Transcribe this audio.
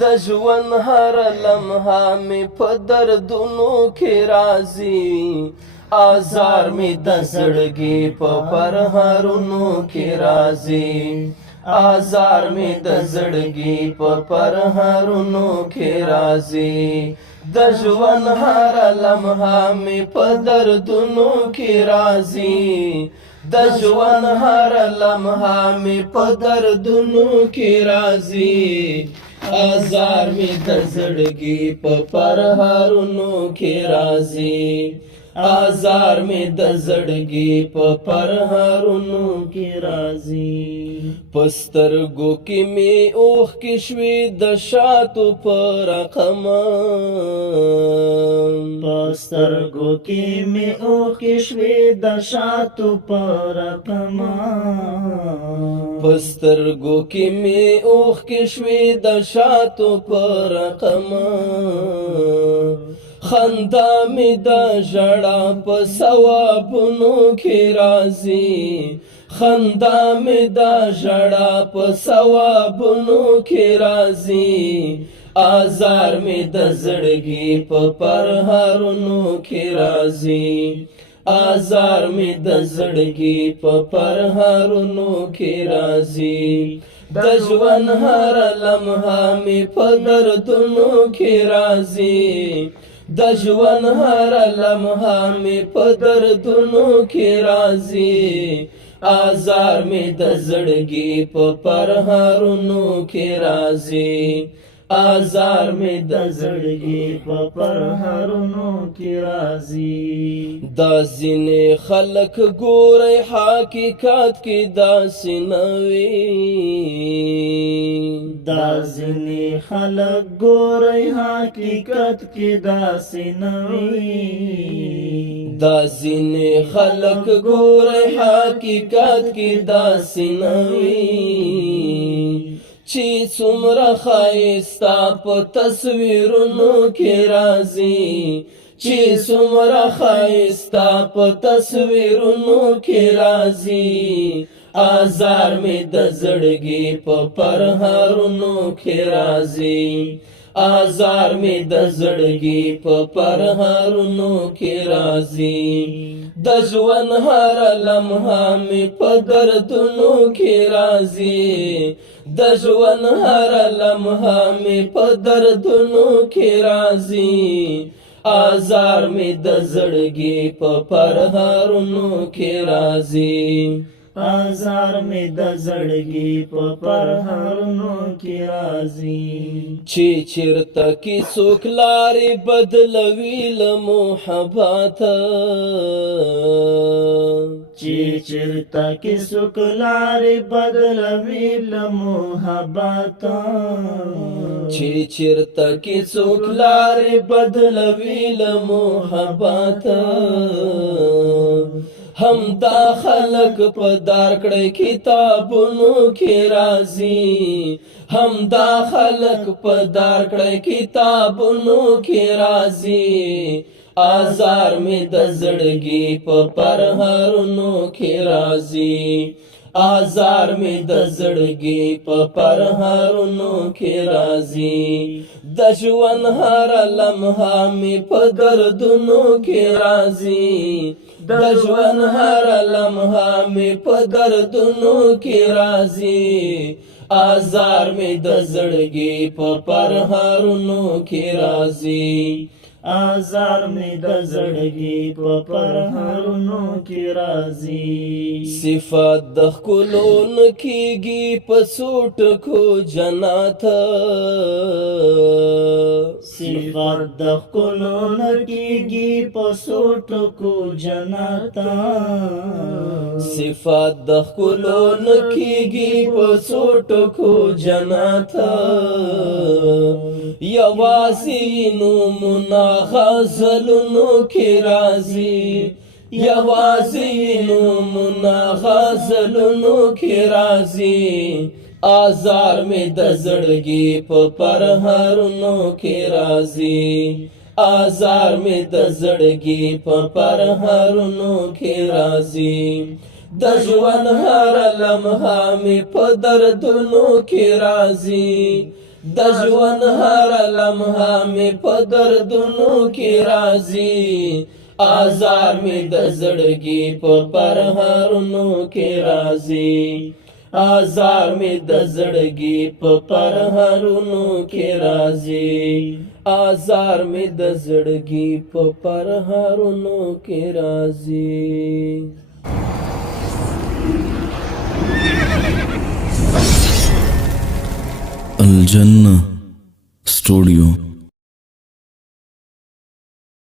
د ژوند هر لمحه مې په دردونو کې راځي، آزار مې د زړګي په پرهارونو کې راځي، آزار مې د زړګي په پرهارونو کې راځي، د ژوند هر لمحه مې په دردونو کې راځي، د ژوند هر لمحه مې په دردونو کې راځي، آزار مې د زړګي په پرهارونو کې راځي، آزار مې د زړګي په پرهارونو کې راځي، پسترګو کې مې اوښکې شوې د شاتو په رقمه، پسترګو کې مې اوښکې شوې د شاتو په رقمه، پسترګو کې مې اوښکې شوې د شاتو په رقمه، خندا مې د ژړا په ثوابونو کې راځي، خندا مې د ژړا په ثوابونو کې راځي، آزار مې د زړګي په پرهارونو کې راځي، آزار مې د زړګي په پرهارونو کې راځي، د ژوند هر لمحه مې په دردونو کې راځي، د ژوند هر لمحه مې په دردونو کې راځي، آزار مې د زړګي په پرهارونو کې راځي، آزار مې د زړګي په پرهارونو کې راځي، دا ځینې خلک ګوري حقیقت کې داسې نه وي، دا ځینې خلک ګوري حقیقت کې داسې نه وي، دا ځینې خلک ګوري حقیقت کې داسې نه وي، چې څومره ښایسته په تصویرونو کې راځي، چې څومره ښایسته په تصویرونو کې راځي، آزار مې د زړګي په پرهارونو کې راځي، آزار مې د زړګي په پرهارونو کې راځي، د ژوند هر لمحه مې په دردونو کې راځي، د ژوند هر لمحه مې په دردونو کې راځي، آزار مې د زړګي په پرهارونو کې راځي، آزار مې د زړګي په پرهارونو کې راځي، چې چېرته کې څوک لارې بدلوي له محبته، چې چېرته کې څوک لارې بدلوي له محبته، چې چېرته کې څوک لارې بدلوي له محبته، همدا خلک په دار کړی کتابونو کې راځي، همدا خلک په دار کړی کتابونو کې راځي، آزار مې د زړګي په پرهارونو کې راځي، آزار مې د زړګي په پرهارونو کې راځي، د ژوند هر لمحه مې په دردونو کې راځي، د ژوند هر لمحه مې په دردونو کې راځي، آزار مې د زړګي په پرهارونو کې راځي، آزار مې د زړګي په پرهارونو کې راځي، صفات د ښکلو نه کېږي په څو ټکو جنت، صفات د ښکلو نه کېږي په څو ټکو جنت، صفات د ښکلو نه کېږي په څو ټکو جنت، یوازې نومونه غزلونو کې راځي، یوازې نومونه غزلونو کې راځي، آزار مې د زړګي په پرهارونو کې راځي، آزار مې د زړګي په پرهارونو کې راځي، د ژوند هر لمحه مې په دردونو کې راځي، د ژوند هر لمحه مې په دردونو کې راځي آزار مې د زړګي په پرهارونو کې راځي آزار مې د زړګي په پرهارونو کې راځي آزار مې د زړګي په پرهارونو کې راځي الجنة ستوديو